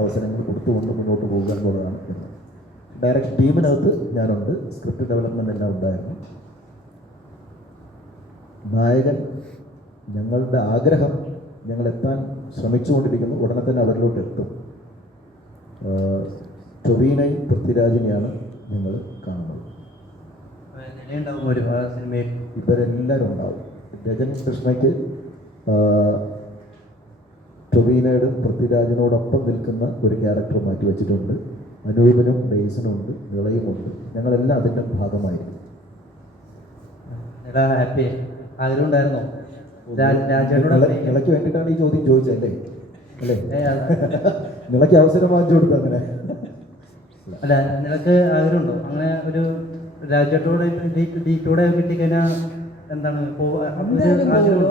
അവസരങ്ങൾ കൊടുത്തുകൊണ്ട് മുന്നോട്ട് പോകുക എന്നുള്ളതാണ്. ഡയറക്ഷൻ ടീമിനകത്ത് ഞാനുണ്ട്, സ്ക്രിപ്റ്റ് ഡെവലപ്മെൻ്റ് എല്ലാം ഉണ്ടായിരുന്നു. നായകൻ ഞങ്ങളുടെ ആഗ്രഹം, ഞങ്ങൾ എത്താൻ ശ്രമിച്ചുകൊണ്ടിരിക്കുന്നു, ഉടനെ തന്നെ അവരിലോട്ട് എത്തും. ടൊവിനോയും പൃഥ്വിരാജിനെയാണ് ഞങ്ങൾ കാണുന്നത്. ഇവരെല്ലാവരും ഉണ്ടാവും. രജൻ കൃഷ്ണയ്ക്ക് ടൊവിനോയുടെ പൃഥ്വിരാജിനോടൊപ്പം നിൽക്കുന്ന ഒരു ക്യാരക്ടർ മാറ്റി വെച്ചിട്ടുണ്ട്. അനൂപിനും ബേസിനും ഉണ്ട്, നിളയുമുണ്ട്. ഞങ്ങളെല്ലാം അതിൻ്റെ ഭാഗമായിരിക്കും. നിളയ്ക്ക് വേണ്ടിയിട്ടാണ് ഈ ചോദ്യം ചോദിച്ചല്ലേ? അല്ലേ? നിളയ്ക്ക് അവസരം വാങ്ങിച്ചു കൊടുത്തു. അങ്ങനെ അല്ല, നിനക്ക് ആഗ്രഹമുണ്ടോ അങ്ങനെ ഒരു രാജ്യത്തോടെ കിട്ടിക്കഴിഞ്ഞാൽ എന്താണ്?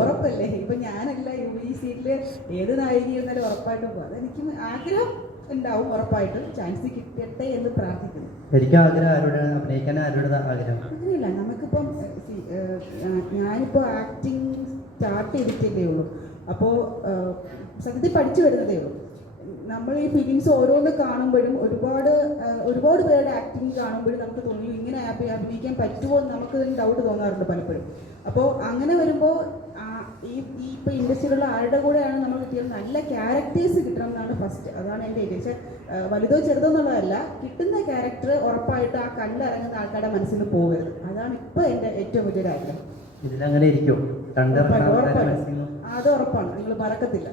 ഉറപ്പല്ലേ? ഇപ്പൊ ഞാനല്ല ഈ സീറ്റില് ഏത് നായിക എന്നാലും ഉറപ്പായിട്ടും പോകും. അതെനിക്ക് ആഗ്രഹം ഉണ്ടാവും, ഉറപ്പായിട്ടും ചാൻസ് കിട്ടട്ടെ എന്ന് പ്രാർത്ഥിക്കുന്നു. ശരിക്കും ആഗ്രഹം ആരോട് അഭിനയിക്കാൻ? ആരോട് ആഗ്രഹം? അങ്ങനെയല്ല, നമുക്കിപ്പം ഞാനിപ്പോൾ ആക്ടിങ് സ്റ്റാർട്ട് ചെയ്തിട്ടേ ഉള്ളൂ. അപ്പോൾ സത്യത്തിൽ പഠിച്ചു വരുന്നതേ ഉള്ളൂ. നമ്മൾ ഈ ഫിലിംസ് ഓരോന്ന് കാണുമ്പോഴും ഒരുപാട് പേരുടെ ആക്ടിങ് കാണുമ്പോഴും നമുക്ക് തോന്നി ഇങ്ങനെ അഭിനയിക്കാൻ പറ്റുമോ എന്ന് നമുക്ക് ഡൗട്ട് തോന്നാറുണ്ട് പലപ്പോഴും. അപ്പോൾ അങ്ങനെ വരുമ്പോൾ ഇപ്പോൾ ഇൻഡസ്ട്രിയിലുള്ള ആരുടെ കൂടെയാണ് നമ്മൾ കിട്ടിയത് നല്ല ക്യാരക്ടേഴ്സ് കിട്ടണം എന്നാണ് ഫസ്റ്റ്. അതാണ് എൻ്റെ ഇത്. പക്ഷേ വലുതോ ചെറുതോ എന്നുള്ളതല്ല, കിട്ടുന്ന ക്യാരക്ടർ ഉറപ്പായിട്ട് ആ കണ്ടിറങ്ങുന്ന ആൾക്കാരുടെ മനസ്സിൽ പോകരുത്. അതാണ് ഇപ്പോൾ എൻ്റെ ഏറ്റവും വലിയൊരു ആഗ്രഹം. ഇതിലങ്ങനെ ഇരിക്കും, അത് ഉറപ്പാണ്, നിങ്ങൾ മറക്കത്തില്ല.